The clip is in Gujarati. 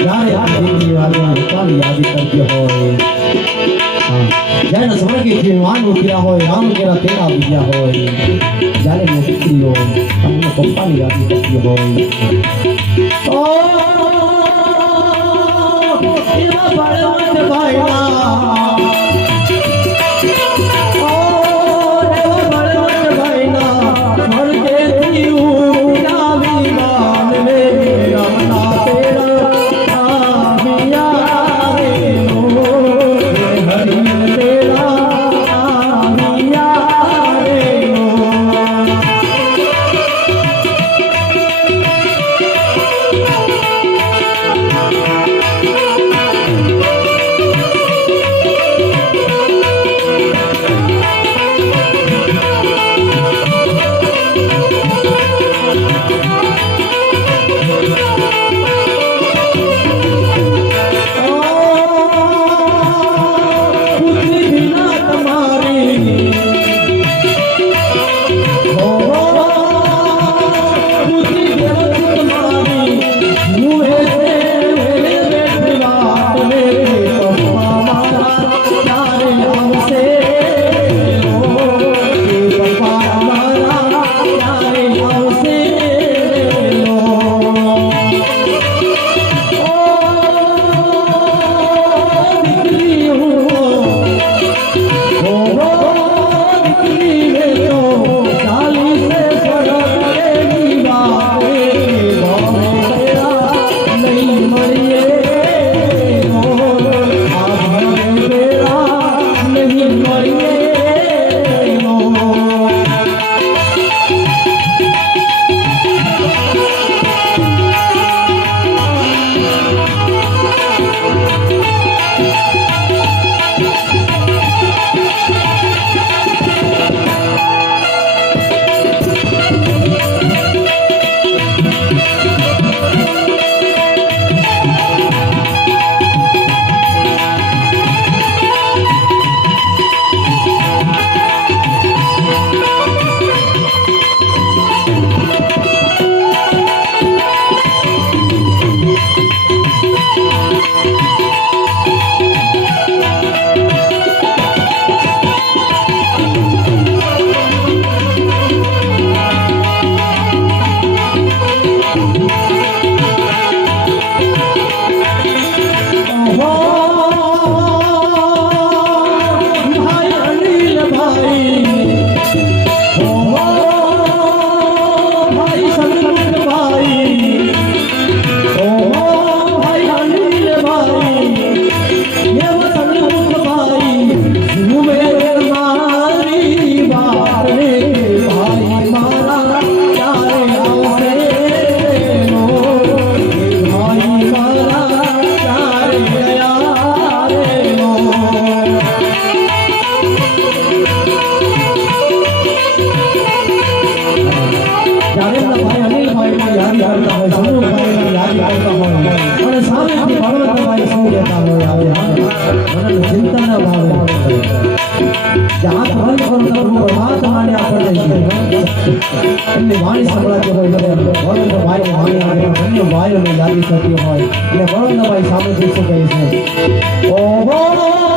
જ્યારે આ દેવી વાળા ઉતારી આવી કરતી હોય જ્યારે સ્વર્ગે જે માન ઉગ્યા હોય રામ કેરા તેના ઉગ્યા હોય જ્યારે મોકલીઓ તમને પપ્પાની યાદ કરતી હોય એવા ભાઈ Maria. સામેથી ભગવંતભાઈ શું હોય આવે મને ચિંતા ન ભાવે હાથ બંધ કરો તો પરમાત્માને આપણે એમની વાણી સંભળાતી હોય ત્યારે ભગવંતભાઈને વાણી આવે અન્ય ભાઈઓને લાગી થતી હોય એટલે ભગવંતભાઈ સામે જોઈ શકે છે